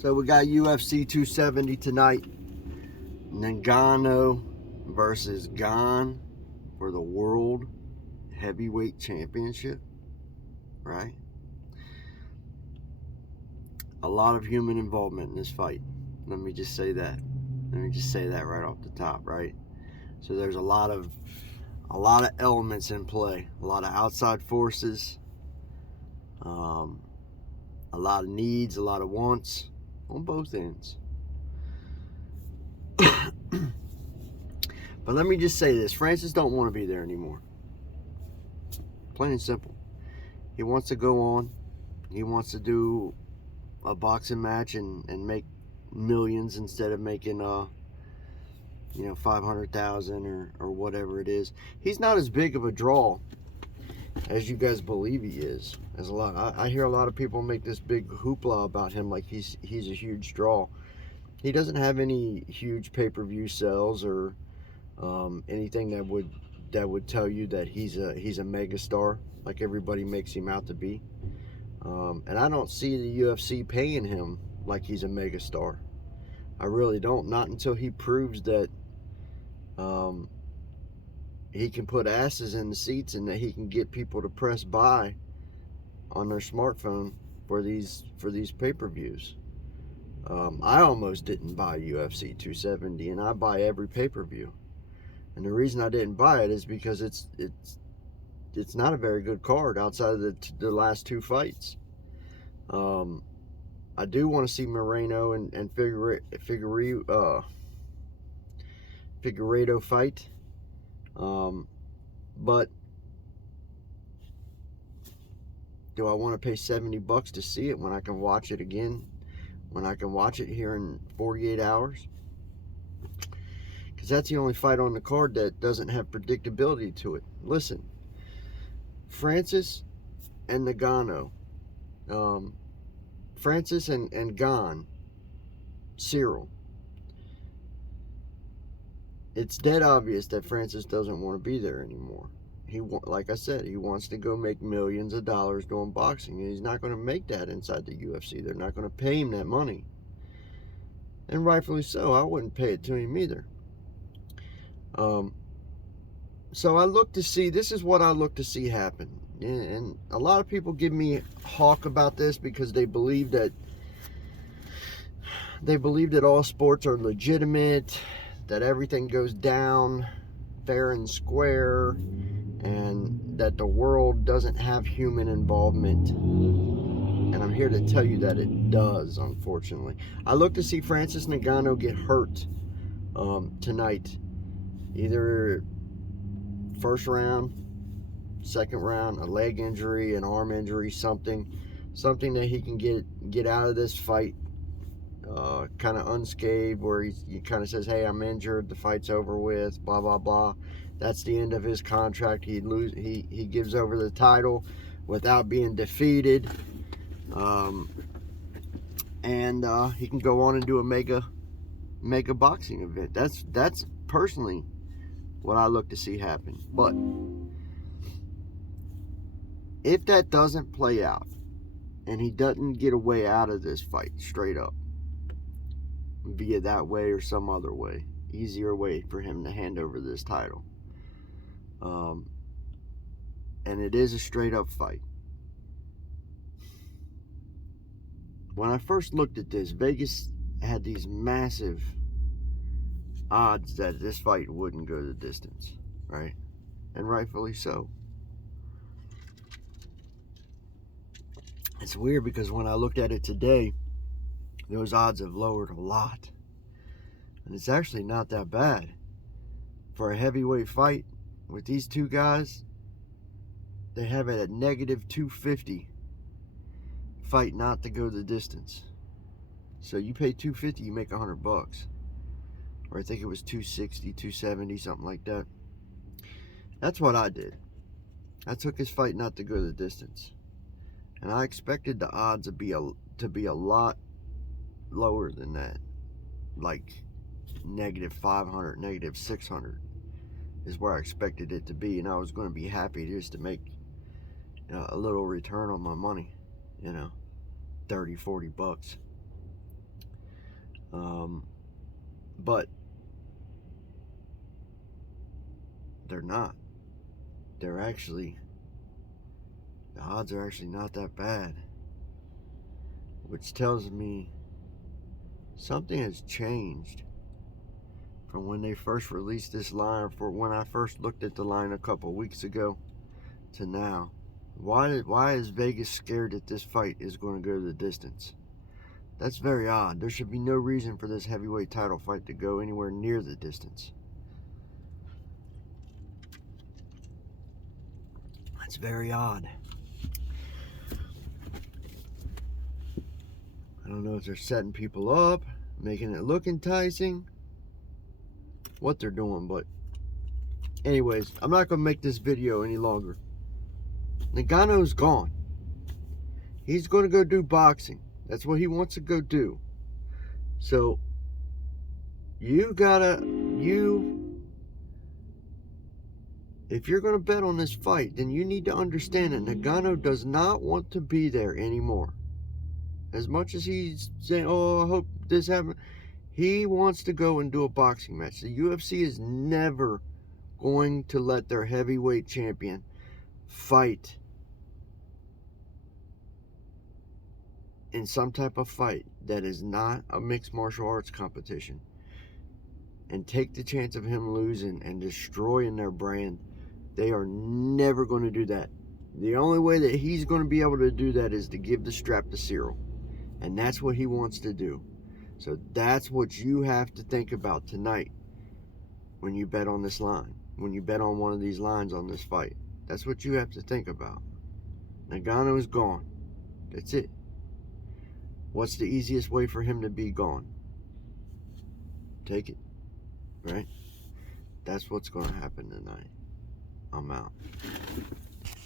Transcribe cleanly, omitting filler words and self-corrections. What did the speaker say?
So we got UFC 270 tonight. Ngannou versus Gane for the World Heavyweight Championship, right? A lot of human involvement in this fight. Let me just say that. Right off the top, right? So there's a lot of elements in play. A lot of outside forces. A lot of needs, a lot of wants on both ends. But let me just say this. Francis don't want to be there anymore. Plain and simple. He wants to go on. He wants to do a boxing match and make millions instead of making 500,000 or whatever it is. He's not as big of a draw as you guys believe he is. As I hear a lot of people make this big hoopla about him like he's a huge draw. He doesn't have any huge pay-per-view sales or anything that would tell you that he's a megastar like everybody makes him out to be. And I don't see the UFC paying him like he's a megastar. I really don't. Not until he proves that he can put asses in the seats and that he can get people to press buy on their smartphone for these pay-per-views. I almost didn't buy UFC 270, and I buy every pay-per-view. And the reason I didn't buy it is because it's not a very good card outside of the last two fights. I do want to see Moreno and Figueiredo fight. But do I want to pay $70 to see it when I can watch it again? When I can watch it here in 48 hours? Because that's the only fight on the card that doesn't have predictability to it. Listen, Francis and Ngannou, Francis and Gane, Cyril. It's dead obvious that Francis doesn't want to be there anymore. Like I said, he wants to go make millions of dollars doing boxing, and he's not going to make that inside the UFC. They're not going to pay him that money. And rightfully so. I wouldn't pay it to him either. So I look to see, this is what I look to see happen. And a lot of people give me hawk about this because they believe that all sports are legitimate, that everything goes down fair and square, and that the world doesn't have human involvement. And I'm here to tell you that it does, unfortunately. I look to see Francis Ngannou get hurt tonight. Either first round, second round, a leg injury, an arm injury, something that he can get out of this fight kind of unscathed, where he kind of says, hey, I'm injured, the fight's over with, blah blah blah. That's the end of his contract. He gives over the title without being defeated, and he can go on and do a mega boxing event. That's personally what I look to see happen. But if that doesn't play out and he doesn't get a way out of this fight straight up via that way or some other way, easier way for him to hand over this title, and it is a straight up fight. When I first looked at this, Vegas had these massive odds that this fight wouldn't go the distance, right? And rightfully so. It's weird because when I looked at it today, those odds have lowered a lot. And it's actually not that bad. For a heavyweight fight with these two guys, they have it at negative 250. Fight not to go the distance. So you pay 250, you make $100. Or I think it was 260, 270, something like that. That's what I did. I took his fight not to go the distance. And I expected the odds to be a lot lower than that. Like negative 500, negative 600 is where I expected it to be. And I was going to be happy just to make a little return on my money. $30, $40. But they're not. They're actually, the odds are actually not that bad, which tells me something has changed from when they first released this line, for when I first looked at the line a couple weeks ago to now. Why is Vegas scared that this fight is going to go the distance? That's very odd. There should be no reason for this heavyweight title fight to go anywhere near the distance. That's very odd. I don't know if they're setting people up, making it look enticing, what they're doing, but anyways, I'm not going to make this video any longer. Ngannou's gone. He's going to go do boxing. That's what he wants to go do. So, if you're going to bet on this fight, then you need to understand that Ngannou does not want to be there anymore. As much as he's saying, oh, I hope this happens, he wants to go and do a boxing match. The UFC is never going to let their heavyweight champion fight in some type of fight that is not a mixed martial arts competition and take the chance of him losing and destroying their brand. They are never going to do that. The only way that he's going to be able to do that is to give the strap to Cyril. And that's what he wants to do. So that's what you have to think about tonight when you bet on this line. When you bet on one of these lines on this fight. That's what you have to think about. Ngannou is gone. That's it. What's the easiest way for him to be gone? Take it. Right? That's what's going to happen tonight. I'm out.